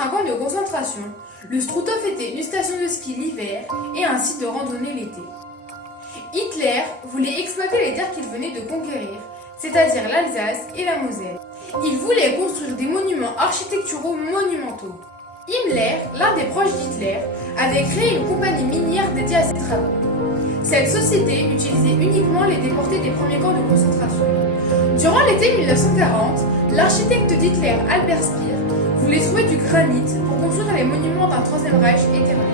être un camp de concentration, le Struthof était une station de ski l'hiver et un site de randonnée l'été. Hitler voulait exploiter les terres qu'il venait de conquérir, c'est-à-dire l'Alsace et la Moselle. Il voulait construire des monuments architecturaux monumentaux. Himmler, l'un des proches d'Hitler, avait créé une compagnie minière dédiée à ses travaux. Cette société utilisait uniquement les déportés des premiers camps de concentration. Durant l'été 1940, l'architecte d'Hitler, Albert Speer, voulait trouver du granit pour construire les monuments d'un Troisième Reich éternel.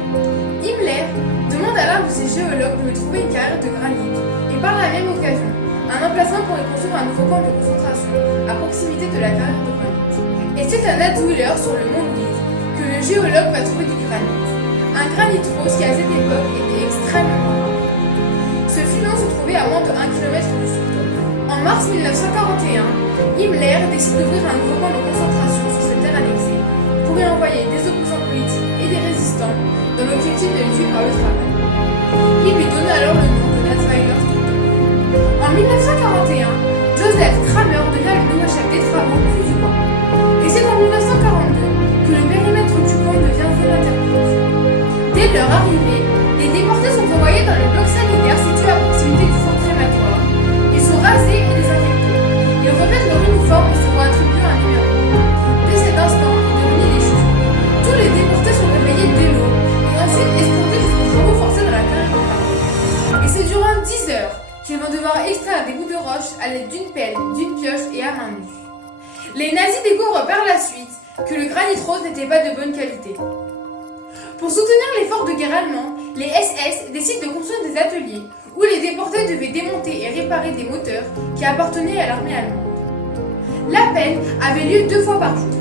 Himmler demande à l'un de ses géologues de lui trouver une carrière de granit et par la même occasion, un emplacement pour y construire un nouveau camp de concentration à proximité de la carrière de granit. Et c'est à Natzwiller sur le mont Louise que le géologue va trouver du granit. Un granit rose qui à cette époque était extrêmement rare. Ce filon se trouvait à moins de 1 km du Struthof. En mars 1941, Himmler décide d'ouvrir un nouveau camp de concentration sur cette terre annexée pour y envoyer des opposants politiques et des résistants dans l'objectif de les tuer par le travail. Il lui donne alors le nom de Natzweiler Struthof. En 1941, Joseph Kramer devient le nouveau chef des travaux puis du camp. Et c'est en 1942 que le périmètre du camp devient zone interdite. Dès leur arrivée, les déportés sont envoyés dans le bloc sanitaire situé à proximité du four crématoire. Ils sont rasés et désinfectés. Ils revêtent leur uniforme et se voient attribuer un numéro. Dès cet instant, ils devenaient des chutes. Tous les déportés sont réveillés dès l'aube et ensuite escortés jusqu'aux travaux forcés dans la carrière de travail. Et c'est durant 10 heures qu'ils vont devoir extraire des bouts de roche à l'aide d'une pelle, d'une pioche et à main nue. Les nazis découvrent par la suite que le granit rose n'était pas de bonne qualité. Pour soutenir l'effort de guerre allemand, les SS décident de construire des ateliers où les déportés devaient démonter et réparer des moteurs qui appartenaient à l'armée allemande. L'appel avait lieu 2 fois par jour.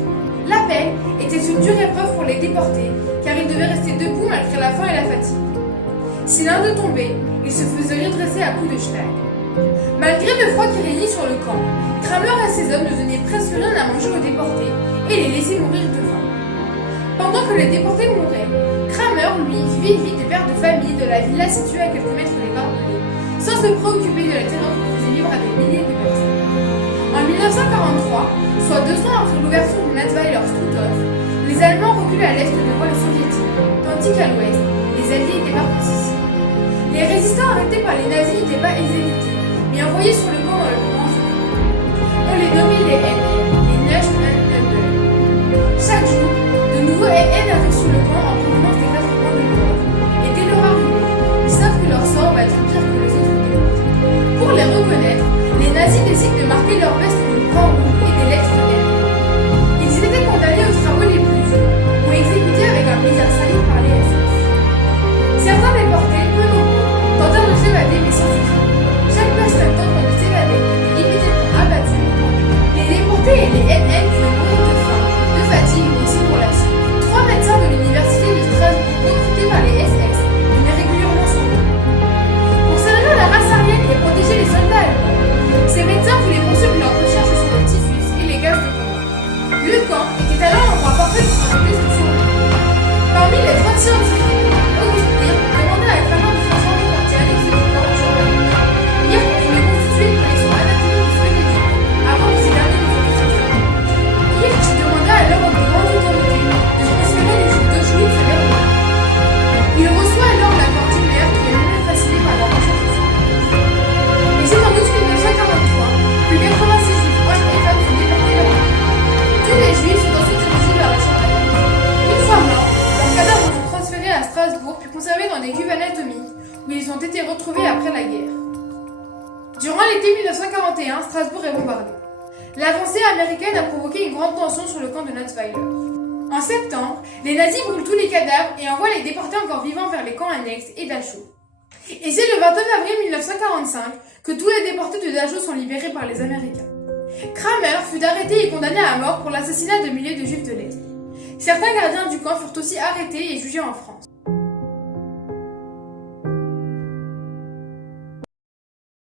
L'appel était une dure épreuve pour les déportés car ils devaient rester debout malgré la faim et la fatigue. Si l'un d'eux tombait, il se faisait redresser à coups de schlag. Malgré le froid qui régnait sur le camp, Kramer et ses hommes ne donnaient presque rien à manger aux déportés et les laissaient mourir de faim. Pendant que les déportés mouraient, Kramer, lui, vivait une vie de père de famille de la villa située à quelques mètres des barbelés, sans se préoccuper de la terreur qui faisait vivre à des milliers de personnes. En 1943, soit 2 ans après l'ouverture du Natzweiler Struthof, les Allemands reculent à l'est devant les Soviétiques, tandis qu'à l'ouest, les Alliés débarquent en Sicile. Les résistants arrêtés par les nazis n'étaient pas exécutés, mais envoyés sur le camp dans le plus grand secret. On les nommait les NN, les Nachtwandler. Chaque jour, de nouveaux NN arrivent sur le camp en provenance des 4 coins de l'Europe. Et dès leur arrivée, ils savent que leur sort va être pire que les autres déportés. Pour les reconnaître, les nazis décident de marquer leur veste d'une croix rouge et des lettres NN. Ils étaient condamnés aux travaux les plus durs, ou exécutés avec un plaisir sali par les SS. Certains déportés, peu nombreux, tentèrent de s'évader mais sans succès. Chaque personne tentant de s'évader était immédiatement abattue. Les déportés et les NN furent mourir de faim, de fatigue mais aussi pour la suite. 3 médecins de l'université de Strasbourg, recrutés par les SS, venaient régulièrement sur le camp. Pour servir la race aryenne et protéger les soldats allemands, ces médecins voulaient poursuivre leurs recherches sur le typhus et les gaz de coma. Le camp était alors l'endroit parfait pour un test de survie. Parmi les 30 scientifiques, August Hirsch demanda à Kramer de transformer partie annexe du corps en journal. Hirsch voulait constituer une collection anatomique du fruit des avant que ces derniers ne soient transformés. Hirsch demanda alors aux plus grandes autorités de transférer les juifs d'Auschwitz vers le camp. Il reçoit alors l'accord d'Himmler qui est lui-même fasciné par la recherche de son pays. Et c'est en août 1943 que 86 juifs hommes et femmes sont déportés vers le camp. Tous les juifs sont ensuite dirigés vers la chambre. Une fois morts, leurs cadavres sont transférés à Strasbourg puis conservés dans des cuves anatomiques où ils ont été retrouvés après la guerre. Durant l'été 1941, Strasbourg est bombardée. L'avancée américaine a provoqué une grande tension sur le camp de Natzweiler. En septembre, les nazis brûlent tous les cadavres et envoient les déportés encore vivants vers les camps annexes et Dachau. Et c'est le 29 avril 1945 que tous les déportés de Dachau sont libérés par les Américains. Kramer fut arrêté et condamné à mort pour l'assassinat de milliers de juifs de l'Est. Certains gardiens du camp furent aussi arrêtés et jugés en France.